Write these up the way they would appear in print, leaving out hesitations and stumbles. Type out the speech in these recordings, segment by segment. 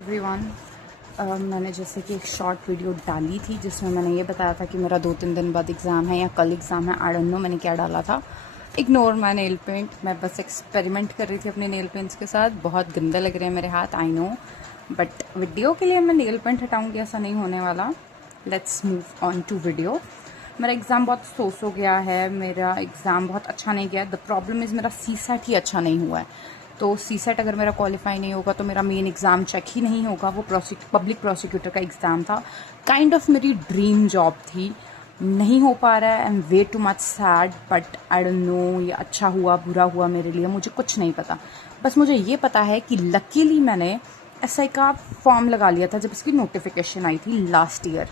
Everyone, मैंने जैसे कि एक शॉर्ट वीडियो डाली थी जिसमें मैंने ये बताया था कि मेरा 2-3 दिन बाद एग्ज़ाम है या कल एग्ज़ाम है। आई डोंट नो मैंने क्या डाला था। Ignore my nail paint. मैं बस एक्सपेरिमेंट कर रही थी अपने नेल पेंट्स के साथ। बहुत गंदे लग रहे हैं मेरे हाथ, आई नो, बट वीडियो के लिए मैं नेल पेंट हटाऊँगी ऐसा नहीं होने वाला। Let's move on to video. मेरा एग्ज़ाम बहुत सोच हो गया है। मेरा एग्ज़ाम बहुत अच्छा नहीं गया। द प्रॉब्लम इज़ मेरा सीसेट ही अच्छा नहीं हुआ है। तो सीसेट अगर मेरा क्वालिफाई नहीं होगा तो मेरा मेन एग्ज़ाम चेक ही नहीं होगा। वो पब्लिक प्रोसिक्यूटर का एग्ज़ाम था। काइंड ऑफ मेरी ड्रीम जॉब थी। नहीं हो पा रहा है। I am way too much sad, but I don't know ये अच्छा हुआ बुरा हुआ मेरे लिए, मुझे कुछ नहीं पता। बस मुझे ये पता है कि लकीली मैंने एसआई का फॉर्म लगा लिया था जब इसकी नोटिफिकेशन आई थी लास्ट ईयर।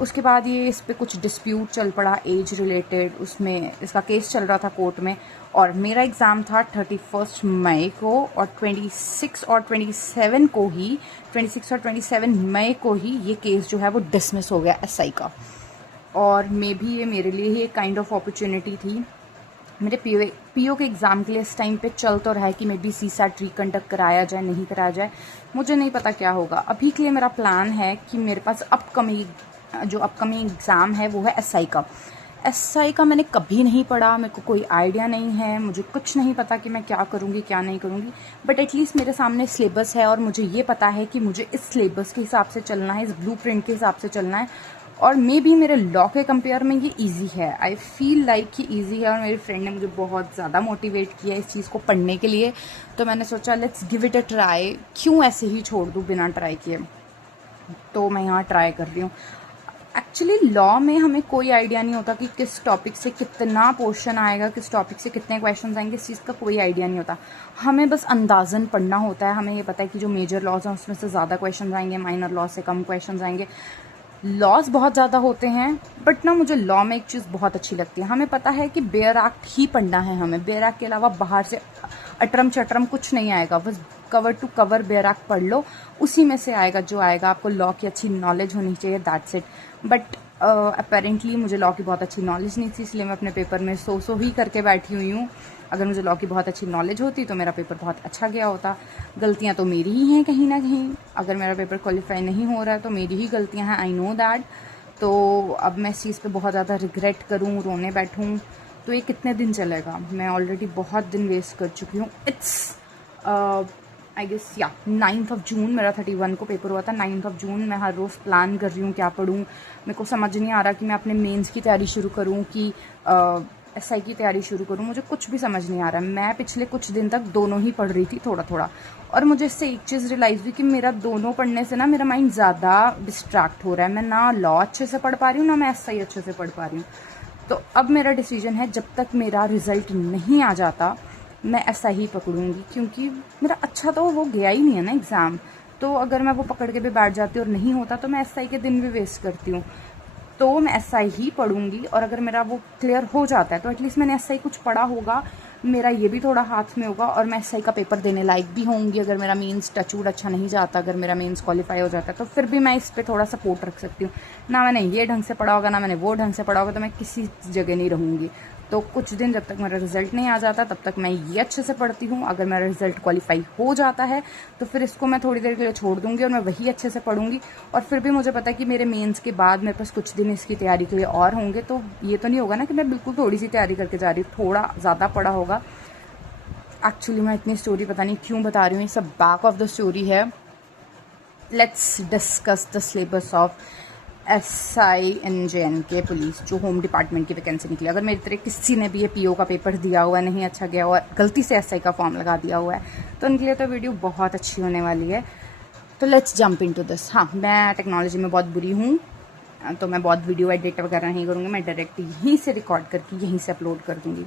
उसके बाद ये इस पर कुछ डिस्प्यूट चल पड़ा एज रिलेटेड, उसमें इसका केस चल रहा था कोर्ट में। और मेरा एग्ज़ाम था 31 मई को और 26 और 27 मई को ही ये केस जो है वो डिसमिस हो गया एसआई का। और मे भी ये मेरे लिए ही एक काइंड ऑफ अपॉर्चुनिटी थी। मेरे पीओ के एग्ज़ाम के लिए इस टाइम पे चल तो रहा है कि मे बी सीसैट रिकंडक्ट कराया जाए नहीं कराया जाए, मुझे नहीं पता क्या होगा। अभी के लिए मेरा प्लान है कि मेरे पास अपकमिंग एग्ज़ाम है वो है एसआई का। एसआई का मैंने कभी नहीं पढ़ा, मेरे को कोई आइडिया नहीं है, मुझे कुछ नहीं पता कि मैं क्या करूँगी क्या नहीं करूँगी। बट एटलीस्ट मेरे सामने सिलेबस है और मुझे ये पता है कि मुझे इस सिलेबस के हिसाब से चलना है, इस ब्लूप्रिंट के हिसाब से चलना है। और मे बी मेरे लॉ के कंपेयर में ये इजी है। आई फील लाइक कि इजी है। और मेरी फ्रेंड ने मुझे बहुत ज़्यादा मोटिवेट किया इस चीज़ को पढ़ने के लिए। तो मैंने सोचा let's give it a try, क्यों ऐसे ही छोड़ दूँ बिना ट्राई किए। तो मैं यहाँ ट्राई कर रही हूँ। एक्चुअली लॉ में हमें कोई आइडिया नहीं होता कि किस टॉपिक से कितना पोर्शन आएगा, किस टॉपिक से कितने क्वेश्चन आएंगे, इस चीज़ का कोई आइडिया नहीं होता। हमें बस अंदाजन पढ़ना होता है। हमें ये पता है कि जो मेजर लॉज हैं उसमें से ज़्यादा क्वेश्चन आएंगे, माइनर लॉ से कम क्वेश्चन आएंगे। लॉज बहुत ज़्यादा होते हैं, बट ना मुझे लॉ में एक चीज़ बहुत अच्छी लगती है। हमें पता है कि बेयर एक्ट ही पढ़ना है हमें। बेयर एक्ट के अलावा बाहर से अटरम चटरम कुछ नहीं आएगा। बस cover to cover bare act पढ़ लो, उसी में से आएगा जो आएगा। आपको लॉ की अच्छी नॉलेज होनी चाहिए, दैट्स इट। बट अपेरेंटली मुझे लॉ की बहुत अच्छी नॉलेज नहीं थी, इसलिए मैं अपने पेपर में सो ही करके बैठी हुई हूँ। अगर मुझे लॉ की बहुत अच्छी नॉलेज होती तो मेरा पेपर बहुत अच्छा गया होता। गलतियाँ तो मेरी ही हैं कहीं ना कहीं। अगर मेरा पेपर क्वालिफाई नहीं हो रहा है तो मेरी ही गलतियाँ हैं, आई नो दैट। तो अब मैं इस चीज़ पे बहुत ज़्यादा रिग्रेट करूँ, रोने बैठूँ, तो ये कितने दिन चलेगा। मैं ऑलरेडी बहुत दिन वेस्ट कर चुकी हूँ। इट्स आई गेस 9 जून मेरा 31 को पेपर हुआ था। 9 जून मैं हर रोज़ प्लान कर रही हूँ क्या पढूँ। मेरे को समझ नहीं आ रहा कि मैं अपने मेंस की तैयारी शुरू करूँ कि एसआई की तैयारी शुरू करूँ। मुझे कुछ भी समझ नहीं आ रहा। मैं पिछले कुछ दिन तक दोनों ही पढ़ रही थी थोड़ा थोड़ा, और मुझे इससे एक चीज़ रियलाइज़ हुई कि मेरा दोनों पढ़ने से ना मेरा माइंड ज़्यादा डिस्ट्रैक्ट हो रहा है। मैं ना लॉ अच्छे से पढ़ पा रही हूँ ना मैं एसआई अच्छे से पढ़ पा रही हूँ। तो अब मेरा डिसीजन है, जब तक मेरा रिजल्ट नहीं आ जाता मैं ऐसा ही पकड़ूंगी, क्योंकि मेरा अच्छा तो वो गया ही नहीं है ना एग्ज़ाम। तो अगर मैं वो पकड़ के भी बैठ जाती और नहीं होता तो मैं एसआई के दिन भी वेस्ट करती हूँ। तो मैं एसआई ही पढ़ूंगी, और अगर मेरा वो क्लियर हो जाता है तो एटलीस्ट मैंने एसआई कुछ पढ़ा होगा, मेरा ये भी थोड़ा हाथ में होगा और मैं एसआई का पेपर देने लायक भी होंगी। अगर मेरा मेंस टचवुड अच्छा नहीं जाता, अगर मेरा मेंस क्वालिफाई हो जाता है तो फिर भी मैं इस पर थोड़ा सपोर्ट रख सकती हूँ। ना मैंने ये ढंग से पढ़ा होगा ना मैंने वो ढंग से पढ़ा होगा, तो मैं किसी जगह नहीं रहूँगी। तो कुछ दिन जब तक मेरा रिजल्ट नहीं आ जाता तब तक मैं ये अच्छे से पढ़ती हूँ। अगर मेरा रिजल्ट क्वालिफाई हो जाता है तो फिर इसको मैं थोड़ी देर के लिए छोड़ दूंगी और मैं वही अच्छे से पढ़ूंगी। और फिर भी मुझे पता है कि मेरे मेंस के बाद मेरे पास कुछ दिन इसकी तैयारी के लिए और होंगे। तो ये तो नहीं होगा ना कि मैं बिल्कुल थोड़ी सी तैयारी करके जा रही हूँ, थोड़ा ज़्यादा पढ़ा होगा। एक्चुअली मैं इतनी स्टोरी पता नहीं क्यों बता रही हूँ, ये सब बैक ऑफ द स्टोरी है। Let's discuss the syllabus of SINJNK police, जो होम डिपार्टमेंट की वैकेंसी निकली। अगर मेरी तरह किसी ने भी ये पीओ का पेपर दिया हुआ है, नहीं अच्छा गया हुआ, गलती से एसआई का फॉर्म लगा दिया हुआ है, तो उनके लिए तो वीडियो बहुत अच्छी होने वाली है। तो लेट्स जंप इनटू दिस। हाँ, मैं टेक्नोलॉजी में बहुत बुरी हूँ, तो मैं बहुत वीडियो एडिट वगैरह नहीं करूँगी। मैं डायरेक्ट यहीं से रिकॉर्ड करके यहीं से अपलोड कर दूँगी।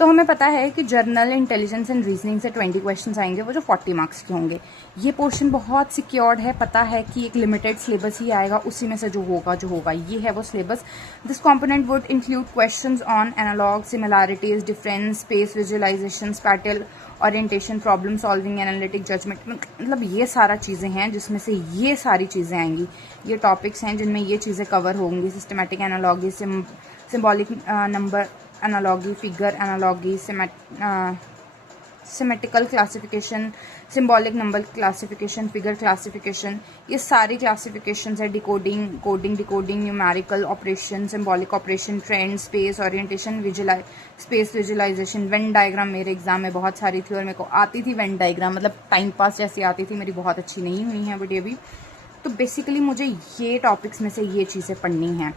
तो हमें पता है कि जर्नल इंटेलिजेंस एंड रीजनिंग से 20 क्वेश्चंस आएंगे, वो जो 40 मार्क्स के होंगे। ये पोर्शन बहुत सिक्योर्ड है, पता है कि एक लिमिटेड सिलेबस ही आएगा, उसी में से जो होगा ये है वो syllabus. This component would include questions on analogue, similarities, difference, space visualization, spatial orientation, problem solving, analytic judgement. मतलब ये सारा चीज़ें हैं जिसमें से ये सारी चीज़ें आएंगी। ये टॉपिक्स हैं जिनमें ये चीज़ें कवर होंगी। Systematic analogy, symbolic number analogy, figure analogy, symmetrical classification, symbolic number classification, figure classification, ये सारी क्लासिफिकेशंस है। Decoding, coding, decoding, numerical operation, symbolic operation, trend, space orientation, space visualization, Venn diagram मेरे exam में बहुत सारी थी और मेरे को आती थी वेन डायग्राम, मतलब टाइम पास जैसी आती थी, मेरी बहुत अच्छी नहीं हुई है बट ये भी। तो बेसिकली मुझे ये टॉपिक्स में से ये चीज़ें पढ़नी हैं,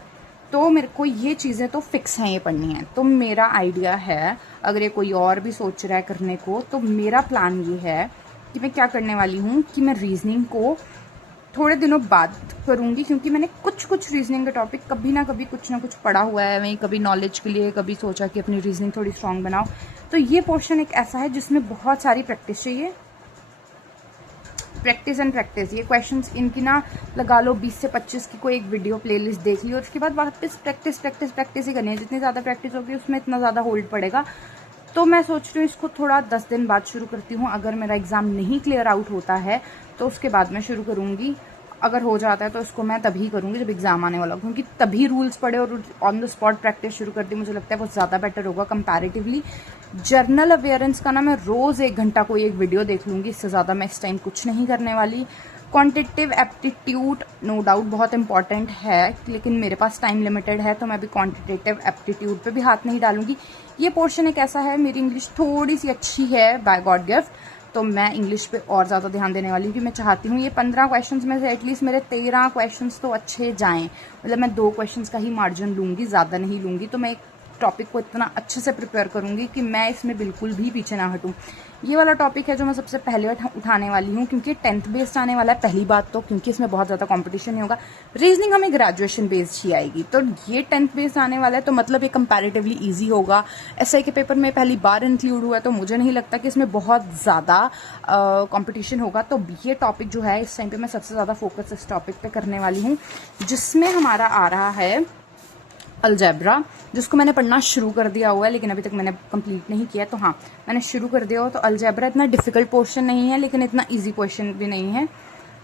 तो मेरे को ये चीज़ें तो फिक्स हैं, ये पढ़नी है। तो मेरा आइडिया है, अगर ये कोई और भी सोच रहा है करने को, तो मेरा प्लान ये है कि मैं क्या करने वाली हूँ कि मैं रीजनिंग को थोड़े दिनों बाद करूँगी, क्योंकि मैंने कुछ रीजनिंग का टॉपिक कभी ना कभी कुछ ना कुछ पढ़ा हुआ है। मैं कभी नॉलेज के लिए, कभी सोचा कि अपनी रीजनिंग थोड़ी स्ट्रांग बनाओ। तो ये पोर्शन एक ऐसा है जिसमें बहुत सारी प्रैक्टिस चाहिए, प्रैक्टिस एंड प्रैक्टिस। ये क्वेश्चंस इनकी ना लगा लो 20 से 25 की कोई एक वीडियो प्लेलिस्ट देख ली और उसके बाद वापस प्रैक्टिस प्रैक्टिस प्रैक्टिस ही करनी है। जितनी ज़्यादा प्रैक्टिस होगी उसमें इतना ज़्यादा होल्ड पड़ेगा। तो मैं सोच रही हूँ इसको थोड़ा 10 दिन बाद शुरू करती हूँ। अगर मेरा एग्ज़ाम नहीं क्लियर आउट होता है तो उसके बाद मैं शुरू करूँगी। अगर हो जाता है तो उसको मैं तभी करूँगी जब एग्ज़ाम आने वाला, क्योंकि तभी रूल्स पढ़े और ऑन द स्पॉट प्रैक्टिस शुरू कर दी, मुझे लगता है वो ज़्यादा बेटर होगा कंपैरेटिवली। जर्नल अवेयरेंस का ना मैं रोज़ 1 घंटा कोई एक वीडियो देख लूँगी, इससे ज़्यादा मैं इस टाइम कुछ नहीं करने वाली। क्वांटिटेटिव एप्टीट्यूड नो डाउट बहुत इंपॉर्टेंट है, लेकिन मेरे पास टाइम लिमिटेड है, तो मैं भी क्वांटिटेटिव एप्टीट्यूड पे भी हाथ नहीं डालूंगी। ये पोर्शन एक ऐसा है, मेरी इंग्लिश थोड़ी सी अच्छी है बाय गॉड गिफ्ट, तो मैं इंग्लिश पे और ज़्यादा ध्यान देने वाली हूँ कि मैं चाहती हूँ ये 15 क्वेश्चंस में से एटलीस्ट मेरे 13 क्वेश्चंस तो अच्छे जाएं। मतलब मैं 2 क्वेश्चंस का ही मार्जिन लूँगी, ज़्यादा नहीं लूँगी। तो मैं एक टॉपिक को इतना अच्छे से प्रिपेयर करूँगी कि मैं इसमें बिल्कुल भी पीछे ना हटूँ। ये वाला टॉपिक है जो मैं सबसे पहले उठाने वाली हूँ, क्योंकि 10th बेस्ड आने वाला है पहली बात तो, क्योंकि इसमें बहुत ज़्यादा कंपटीशन नहीं होगा। रीजनिंग हमें ग्रेजुएशन बेस्ड ही आएगी, तो ये 10th बेस्ड आने वाला है, तो मतलब ये कंपैरेटिवली ईजी होगा। एसआई के पेपर में पहली बार इंक्लूड हुआ है, तो मुझे नहीं लगता कि इसमें बहुत ज़्यादा कंपटीशन होगा। तो ये टॉपिक जो है इस टाइम पे मैं सबसे ज़्यादा फोकस इस टॉपिक पे करने वाली हूँ, जिसमें हमारा आ रहा है अलजेब्रा, जिसको मैंने पढ़ना शुरू कर दिया हुआ है, लेकिन अभी तक मैंने कंप्लीट नहीं किया। तो हाँ, मैंने शुरू कर दिया हो। तो अलजेब्रा इतना डिफिकल्ट पोर्शन नहीं है, लेकिन इतना इजी क्वेश्चन भी नहीं है,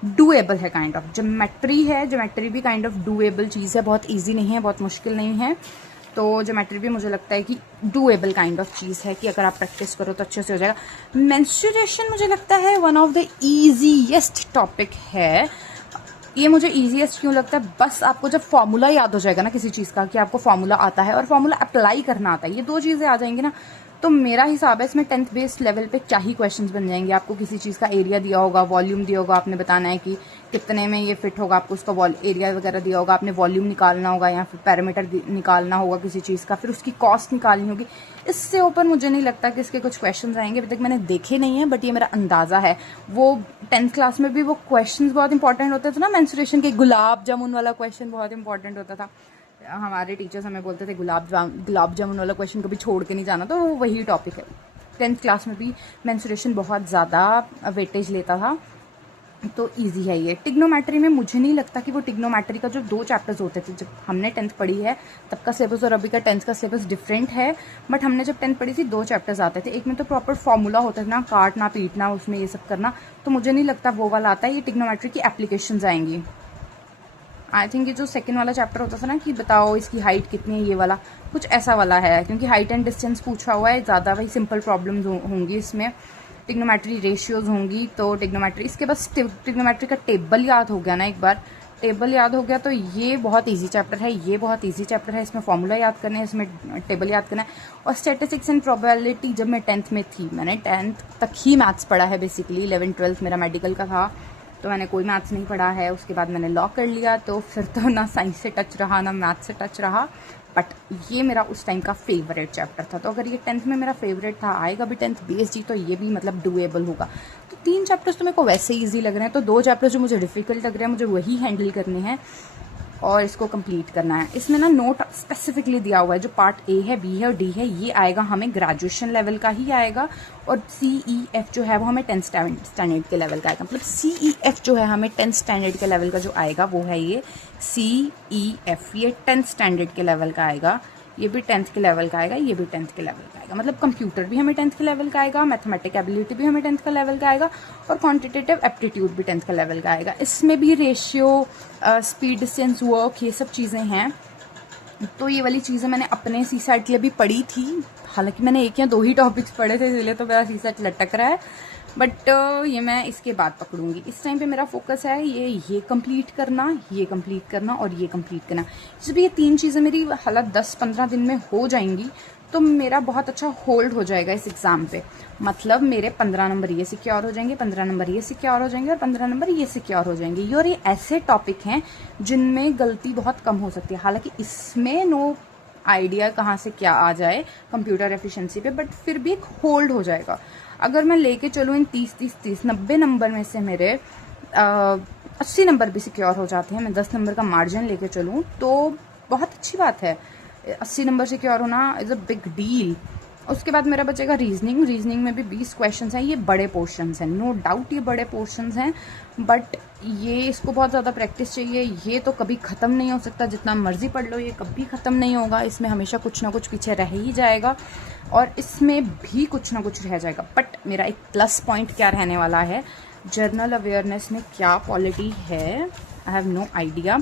डूएबल है काइंड ऑफ। ज्योमेट्री है, ज्योमेट्री भी काइंड ऑफ डूएबल चीज़ है, बहुत ईजी नहीं है, बहुत मुश्किल नहीं है। तो ज्योमेट्री भी मुझे लगता है कि डूएबल काइंड ऑफ चीज़ है, कि अगर आप प्रैक्टिस करो तो अच्छे से हो जाएगा। मेंस्ट्रुएशन मुझे लगता है one of the easiest topic है। ये मुझे ईजीएस्ट क्यों लगता है, बस आपको जब फॉर्मूला याद हो जाएगा ना किसी चीज़ का, कि आपको फॉर्मूला आता है और फॉर्मूला अप्लाई करना आता है, ये 2 चीज़ें आ जाएंगी ना, तो मेरा हिसाब है इसमें 10th बेस्ड लेवल पे क्या ही क्वेश्चंस बन जाएंगे। आपको किसी चीज़ का एरिया दिया होगा, वॉल्यूम दिया होगा, आपने बताना है कि कितने में ये फिट होगा, आपको उसका एरिया वगैरह दिया होगा, आपने वॉल्यूम निकालना होगा या फिर पैरामीटर निकालना होगा किसी चीज़ का, फिर उसकी कॉस्ट निकालनी होगी। इससे ऊपर मुझे नहीं लगता कि इसके कुछ क्वेश्चन आएंगे, अभी तक मैंने देखे नहीं है, बट ये मेरा अंदाज़ा है। वो 10th क्लास में भी वो क्वेश्चन बहुत इंपॉर्टेंट होते थे ना, मेंस्ट्रुएशन के गुलाब जामुन वाला क्वेश्चन बहुत इंपॉर्टेंट होता था। हमारे टीचर्स हमें बोलते थे गुलाब जामुन वाला क्वेश्चन कभी छोड़ के नहीं जाना, तो वही टॉपिक है। 10th क्लास में भी मेंस्ट्रुएशन बहुत ज़्यादा वेटेज लेता था, तो इजी है ये। टिग्नोमेट्री में मुझे नहीं लगता कि वो टिग्नोमेट्री का जो 2 चैप्टर्स होते थे, जब हमने 10th पढ़ी है तब का सिलेबस और अभी का 10th का सिलेबस डिफरेंट है, बट हमने जब 10th पढ़ी थी 2 चैप्टर्स आते थे। एक में तो प्रॉपर फॉर्मूला होता था ना, काटना पीटना, उसमें ये सब करना, तो मुझे नहीं लगता वो वाला आता है। ये टिग्नोमेट्री की एप्लीकेशंस आएंगी। आई थिंक ये जो सेकंड वाला चैप्टर होता था ना कि बताओ इसकी हाइट कितनी है, ये वाला कुछ ऐसा वाला है, क्योंकि हाइट एंड डिस्टेंस पूछा हुआ है, ज़्यादा वही सिंपल प्रॉब्लम्स होंगी इसमें। टिग्नोमेट्री रेशियोज होंगी, तो टिग्नोमेट्री, इसके बाद टिग्नोमेट्री का टेबल याद हो गया ना, एक बार टेबल याद हो गया तो ये बहुत इजी चैप्टर है, ये बहुत इजी चैप्टर है। इसमें फॉर्मूला याद करने हैं, इसमें टेबल याद करना है। और स्टैटिस्टिक्स एंड प्रोबेबिलिटी जब मैं 10th में थी, मैंने 10th तक ही मैथ्स पढ़ा है बेसिकली। 11th 12th मेरा मेडिकल का था, तो मैंने कोई मैथ्स नहीं पढ़ा है। उसके बाद मैंने लॉ कर लिया, तो फिर तो ना साइंस से टच रहा ना मैथ्स से टच रहा, बट ये मेरा उस टाइम का फेवरेट चैप्टर था। तो अगर ये 10th में मेरा फेवरेट था, आएगा भी 10th बेस्ड ही, तो ये भी मतलब डूएबल होगा। तो 3 चैप्टर्स तो मेरे को वैसे ही ईजी लग रहे हैं, तो 2 चैप्टर्स जो मुझे डिफिकल्ट लग रहे हैं मुझे वही हैंडल करने हैं और इसको कंप्लीट करना है। इसमें ना नोट स्पेसिफिकली दिया हुआ है, जो पार्ट ए है, बी है और डी है, ये आएगा हमें ग्रेजुएशन लेवल का ही आएगा, और CEF जो है वो हमें 10th स्टैंडर्ड के लेवल का आएगा। मतलब CEF जो है हमें 10th स्टैंडर्ड के लेवल का जो आएगा वो है ये CEF, ये 10th स्टैंडर्ड के लेवल का आएगा, ये भी 10th के लेवल का आएगा, ये भी 10th के लेवल का आएगा। मतलब कंप्यूटर भी हमें 10th के लेवल का आएगा, मैथमेटिक एबिलिटी भी हमें 10th का लेवल का आएगा, और क्वांटिटेटिव एप्टीट्यूड भी 10th का लेवल का आएगा। इसमें भी रेशियो, स्पीड, डिस्टेंस, वर्क, ये सब चीज़ें हैं तो ये वाली चीज़ें मैंने अपने सी सेट के लिए भी पढ़ी थी, हालांकि मैंने 1 या 2 ही टॉपिक्स पढ़े थे, इसलिए तो मेरा सी सेट लटक रहा है, बट ये मैं इसके बाद पकड़ूंगी। इस टाइम पे मेरा फोकस है ये कंप्लीट करना, ये कंप्लीट करना और ये कंप्लीट करना। जब ये 3 चीज़ें मेरी हालत 10-15 दिन में हो जाएंगी तो मेरा बहुत अच्छा होल्ड हो जाएगा इस एग्ज़ाम पे। मतलब मेरे 15 नंबर ये सिक्योर हो जाएंगे, 15 नंबर ये सिक्योर हो जाएंगे और 15 नंबर ये सिक्योर हो जाएंगे। और ये ऐसे टॉपिक हैं जिनमें गलती बहुत कम हो सकती है। हालांकि इसमें नो आइडिया कहाँ से क्या आ जाए कंप्यूटर एफिशिएंसी पे, बट फिर भी एक होल्ड हो जाएगा। अगर मैं लेके चलूँ इन 30 90 नंबर में से मेरे 80 नंबर भी सिक्योर हो जाते हैं, मैं 10 नंबर का मार्जिन लेके चलूँ तो बहुत अच्छी बात है। 80 नंबर सिक्योर होना इज़ अ बिग डील। उसके बाद मेरा बचेगा रीजनिंग में भी 20 क्वेश्चंस हैं। ये बड़े पोर्शंस हैं, नो डाउट ये बड़े पोर्शंस हैं, बट ये इसको बहुत ज़्यादा प्रैक्टिस चाहिए। ये तो कभी ख़त्म नहीं हो सकता, जितना मर्जी पढ़ लो ये कभी ख़त्म नहीं होगा। इसमें हमेशा कुछ ना कुछ पीछे रह ही जाएगा और इसमें भी कुछ ना कुछ रह जाएगा। बट मेरा एक प्लस पॉइंट क्या रहने वाला है, जर्नल अवेयरनेस में क्या क्वालिटी है, I have no idea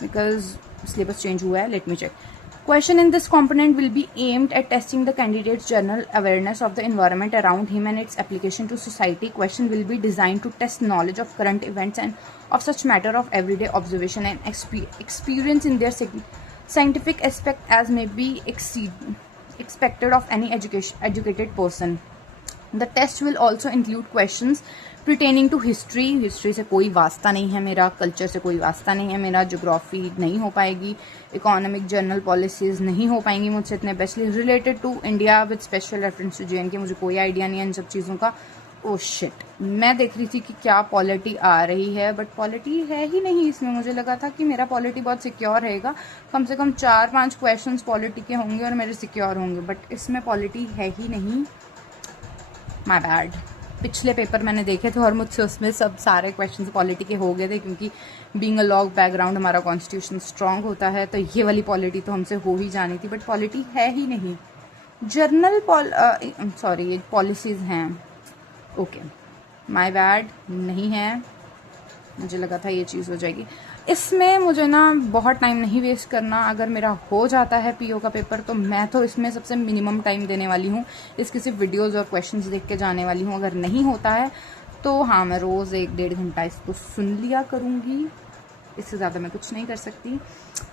because syllabus change हुआ है। Let me check. Question in this component will be aimed at testing the candidate's general awareness of the environment around him and its application to society. Question will be designed to test knowledge of current events and of such matter of everyday observation and experience in their scientific aspect as may be expected of any educated person. The test will also include questions pertaining to history से कोई वास्ता नहीं है मेरा, culture से कोई वास्ता नहीं है मेरा, ज्योग्राफी नहीं हो पाएगी, इकोनॉमिक जनरल पॉलिसीज़ नहीं हो पाएंगी मुझसे इतने बेस्टली, related to India with special reference to JNK मुझे कोई आइडिया नहीं है इन सब चीज़ों का। ओह शिट, मैं देख रही थी कि क्या पॉलिटी आ रही है, बट पॉलिटी है ही नहीं इसमें। मुझे लगा था कि मेरा पॉलिटी बहुत सिक्योर रहेगा, कम से कम 4-5 क्वेश्चंस पॉलिटी के होंगे और मेरे सिक्योर होंगे, बट इसमें पॉलिटी है ही नहीं। My bad. पिछले पेपर मैंने देखे थे और मुझसे उसमें सब सारे क्वेश्चंस पॉलिटी के हो गए थे, क्योंकि बीइंग अ लॉ बैकग्राउंड हमारा कॉन्स्टिट्यूशन स्ट्रांग होता है, तो ये वाली पॉलिटी तो हमसे हो ही जानी थी, बट पॉलिटी है ही नहीं। जर्नल सॉरी ये पॉलिसीज़ हैं, ओके माय बैड, नहीं है। मुझे लगा था ये चीज़ हो जाएगी। इसमें मुझे ना बहुत टाइम नहीं वेस्ट करना। अगर मेरा हो जाता है PO का पेपर तो मैं तो इसमें सबसे मिनिमम टाइम देने वाली हूँ, इसके सिर्फ वीडियोस और क्वेश्चंस देख के जाने वाली हूँ। अगर नहीं होता है तो हाँ, मैं रोज़ 1-1.5 घंटा इसको सुन लिया करूँगी, इससे ज़्यादा मैं कुछ नहीं कर सकती।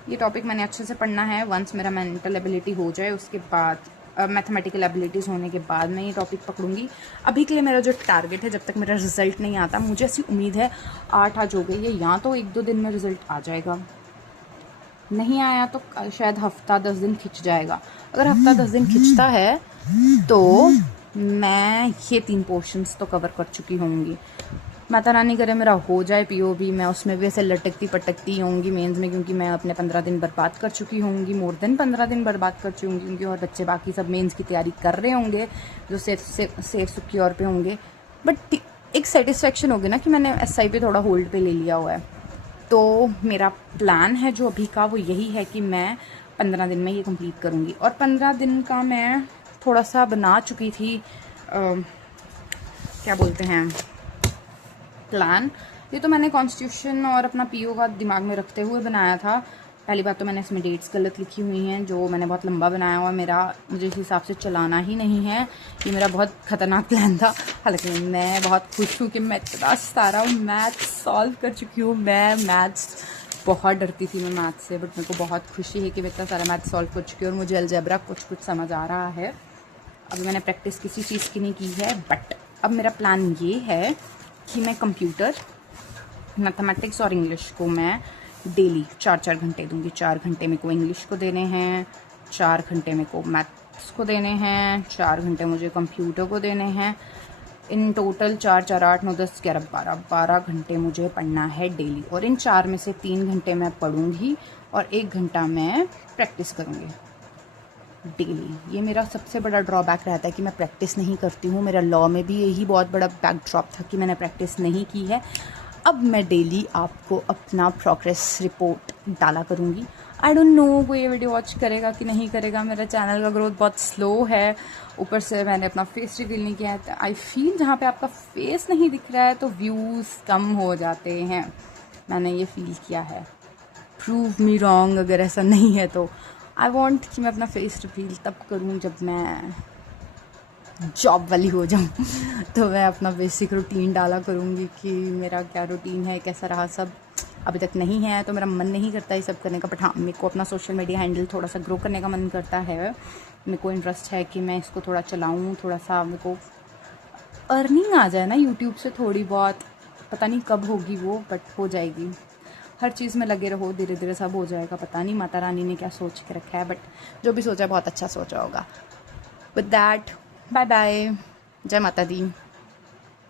ये टॉपिक मैंने अच्छे से पढ़ना है। वंस मेरा मेंटल एबिलिटी हो जाए उसके बाद, मैथमेटिकल एबिलिटीज़ होने के बाद मैं ये टॉपिक पकड़ूंगी। अभी के लिए मेरा जो टारगेट है, जब तक मेरा रिजल्ट नहीं आता, मुझे ऐसी उम्मीद है 8 आज हो गई है, या तो 1-2 दिन में रिजल्ट आ जाएगा, नहीं आया तो शायद हफ्ता 10 दिन खिंच जाएगा। अगर हफ्ता 10 दिन खिंचता है तो मैं ये 3 पोर्शंस तो कवर कर चुकी होंगी। माता रानी करे मेरा हो जाए PO भी, मैं उसमें भी ऐसे लटकती पटकती होंगी मेंस में, क्योंकि मैं अपने 15 दिन बर्बाद कर चुकी होंगी, मोर देन 15 दिन बर्बाद कर चुकी होंगी, क्योंकि और बच्चे बाकी सब मेंस की तैयारी कर रहे होंगे जो सेफ सिक्योर पे होंगे। बट एक सेटिस्फेक्शन होगी ना कि मैंने SI पे थोड़ा होल्ड पे ले लिया हुआ है। तो मेरा प्लान है जो अभी का वो यही है कि मैं 15 दिन में ये कंप्लीट करूँगी। और 15 दिन का मैं थोड़ा सा बना चुकी थी, क्या बोलते हैं, प्लान। ये तो मैंने कॉन्स्टिट्यूशन और अपना PO का दिमाग में रखते हुए बनाया था। पहली बात तो मैंने इसमें डेट्स गलत लिखी हुई हैं, जो मैंने बहुत लंबा बनाया हुआ मेरा, मुझे इस हिसाब से चलाना ही नहीं है। ये मेरा बहुत ख़तरनाक प्लान था। हालांकि मैं बहुत खुश हूँ कि मैं इतना सारा मैथ्स सॉल्व कर चुकी हूँ। मैं मैथ्स बहुत डरती थी मैं मैथ्स से, बट मेरे को बहुत खुशी है कि मैं इतना सारा मैथ्स सॉल्व कर चुकी हूँ और मुझे अलजेब्रा कुछ समझ आ रहा है। अभी मैंने प्रैक्टिस किसी चीज़ की नहीं की है, बट अब मेरा प्लान ये है कि मैं कंप्यूटर, मैथमेटिक्स और इंग्लिश को मैं डेली 4-4 घंटे दूंगी। 4 घंटे मेरे को इंग्लिश को देने हैं, 4 घंटे मेरे को मैथ्स को देने हैं, 4 घंटे मुझे कंप्यूटर को देने हैं। इन टोटल 4-4 8 9 10 11 12 घंटे मुझे पढ़ना है डेली। और इन 4 में से 3 घंटे मैं पढ़ूंगी और 1 घंटा मैं प्रैक्टिस करूँगी डेली। ये मेरा सबसे बड़ा ड्रॉबैक रहता है कि मैं प्रैक्टिस नहीं करती हूँ। मेरा लॉ में भी यही बहुत बड़ा बैकड्रॉप था कि मैंने प्रैक्टिस नहीं की है। अब मैं डेली आपको अपना प्रोग्रेस रिपोर्ट डाला करूँगी। आई डोंट नो कोई ये वीडियो वॉच करेगा कि नहीं करेगा। मेरा चैनल का ग्रोथ बहुत स्लो है, ऊपर से मैंने अपना फेस रिवील नहीं किया है। आई फील जहाँ पे आपका फेस नहीं दिख रहा है तो व्यूज़ कम हो जाते हैं, मैंने ये फील किया है। प्रूव मी रॉन्ग अगर ऐसा नहीं है तो। आई वॉन्ट कि मैं अपना फेस रिवील तब करूँ जब मैं जॉब वाली हो जाऊँ। तो मैं अपना बेसिक रूटीन डाला करूँगी कि मेरा क्या रूटीन है, कैसा रहा सब। अभी तक नहीं है तो मेरा मन नहीं करता ये सब करने का, बट हाँ मेरे को अपना सोशल मीडिया हैंडल थोड़ा सा ग्रो करने का मन करता है। मेरे को इंटरेस्ट है कि मैं इसको थोड़ा चलाऊँ, थोड़ा सा मेरे को अर्निंग आ जाए ना यूट्यूब से थोड़ी बहुत। पता नहीं कब होगी वो, बट हो जाएगी। हर चीज़ में लगे रहो, धीरे धीरे सब हो जाएगा। पता नहीं माता रानी ने क्या सोच के रखा है, बट जो भी सोचा है बहुत अच्छा सोचा होगा। विद दैट बाय बाय, जय माता दी।